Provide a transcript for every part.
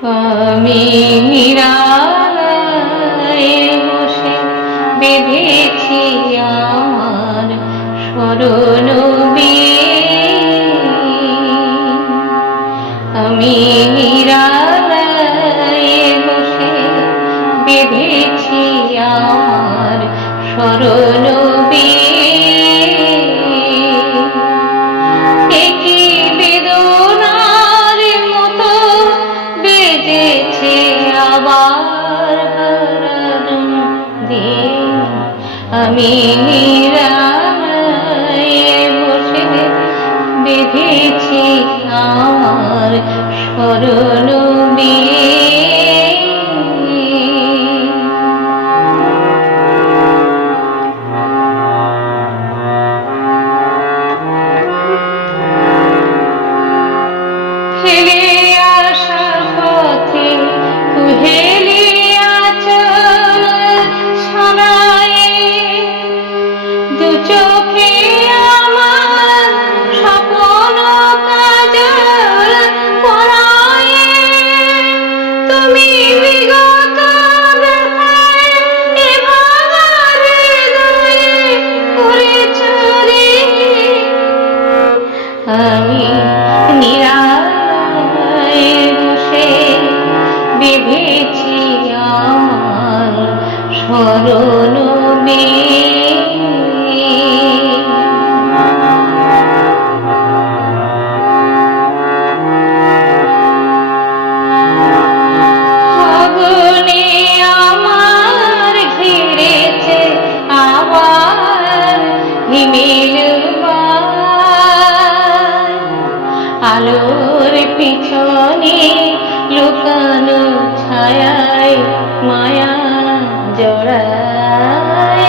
আমি নিরালায় বসে বেঁধেছি আমার স্মরণ আমি নিরালায় বসে বেঁধেছি আমার স্মরণ একই বেদনার মতো বেজেছে আবার হারানো দিন আমি নিরালায় বসে বেঁধেছি আমার স্মরণ ফেলে আসা পথে কুহেলি আঁচল ছড়ায়ে দু চোখে আমার স্বপ্ন কাজল পরায়ে তুমি বিগত ব্যথায় এ ভাঙা হৃদয়ে করেছ রে আমি নিরালায় বসে বেঁধেছি আমার স্মরণ আগুনে আমার ঘিরেছে আবার হিমেল আলোর পিছনে লুকানো ছায়ায় মায়া জড়ায়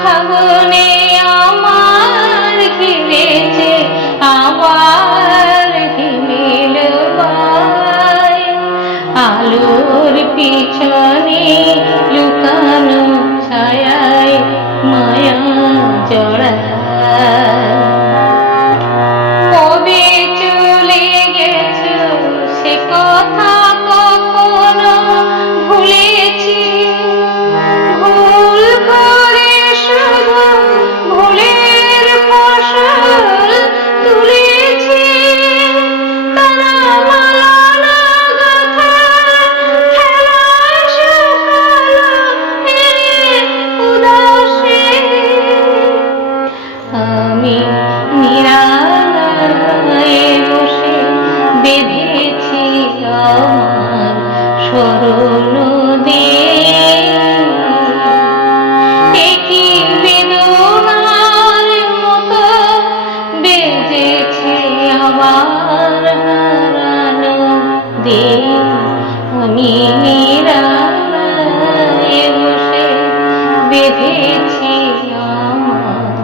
ফাগুনে আমার ঘিরেছে আবার হিমেল আলোর পিছনে লুকানো ছায়ায় মায়া জড়ায় আমি নিরালায় বসে বেঁধেছি আমার স্মরণ একই বেদনার মতো বেজেছে আবার হারানো দিন আমি নিরালায় বসে বেঁধেছি আমার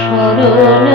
স্মরণ